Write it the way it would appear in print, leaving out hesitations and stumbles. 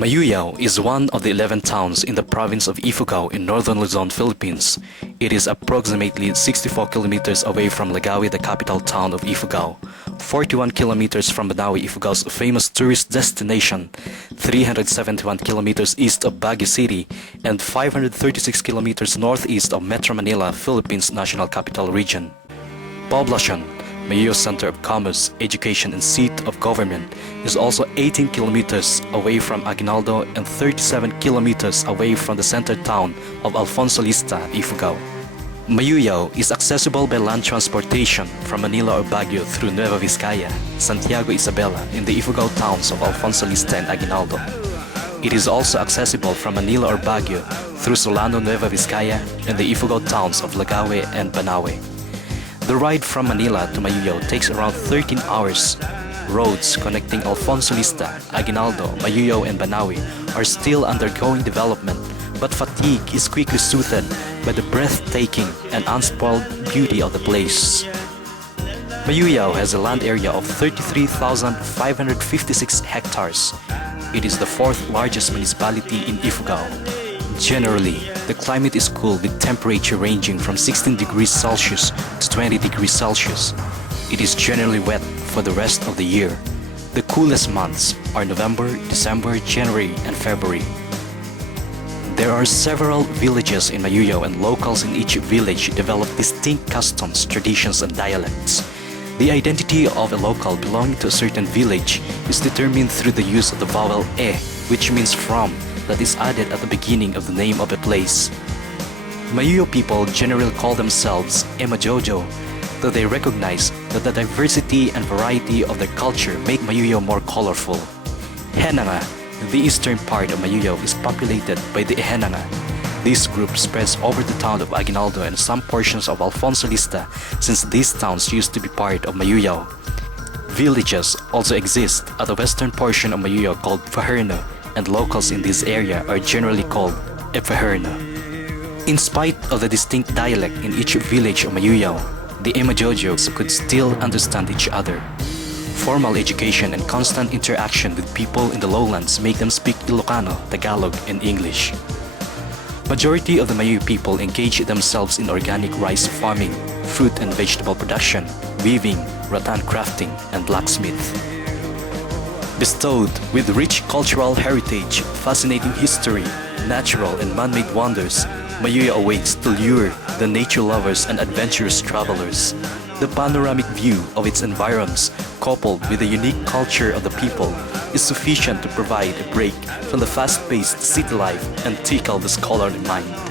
Mayoyao is one of the 11 towns in the province of Ifugao in northern Luzon, Philippines. It is approximately 64 kilometers away from Lagawi, the capital town of Ifugao, 41 kilometers from Banawe, Ifugao's famous tourist destination, 371 kilometers east of Baguio City, and 536 kilometers northeast of Metro Manila, Philippines' national capital region. Poblacion, Mayoyao's center of commerce, education, and seat of government, is also 18 kilometers away from Aguinaldo and 37 kilometers away from the center town of Alfonso Lista, Ifugao. Mayoyao is accessible by land transportation from Manila or Baguio through Nueva Vizcaya, Santiago Isabela in the Ifugao towns of Alfonso Lista and Aguinaldo. It is also accessible from Manila or Baguio through Solano, Nueva Vizcaya and the Ifugao towns of Lagawe and Banawe. The ride from Manila to Mayoyao takes around 13 hours. Roads connecting Alfonso Lista, Aguinaldo, Mayoyao, and Banawe are still undergoing development, but fatigue is quickly soothed by the breathtaking and unspoiled beauty of the place. Mayoyao has a land area of 33,556 hectares. It is the fourth largest municipality in Ifugao. Generally, the climate is cool with temperature ranging from 16 degrees Celsius to 20 degrees Celsius. It is generally wet for the rest of the year. The coolest months are November, December, January, and February. There are several villages in Mayoyao, and locals in each village develop distinct customs, traditions, and dialects. The identity of a local belonging to a certain village is determined through the use of the vowel e, which means from, that is added at the beginning of the name of a place. Mayoyao people generally call themselves Majawjaw, though they recognize that the diversity and variety of their culture make Mayoyao more colorful. Henanga, the eastern part of Mayoyao, is populated by the Henanga. This group spreads over the town of Aguinaldo and some portions of Alfonso Lista, since these towns used to be part of Mayoyao. Villages also exist at the western portion of Mayoyao called Faherno, and locals in this area are generally called Efaherno. In spite of the distinct dialect in each village of Mayoyao, the Majawjaws could still understand each other. Formal education and constant interaction with people in the lowlands make them speak Ilocano, Tagalog, and English. Majority of the Mayoyao people engage themselves in organic rice farming, fruit and vegetable production, weaving, rattan crafting, and blacksmith. Bestowed with rich cultural heritage, fascinating history, natural and man-made wonders, Mayoyao awaits to lure the nature lovers and adventurous travelers. The panoramic view of its environs, coupled with the unique culture of the people, is sufficient to provide a break from the fast-paced city life and tickle the scholarly mind.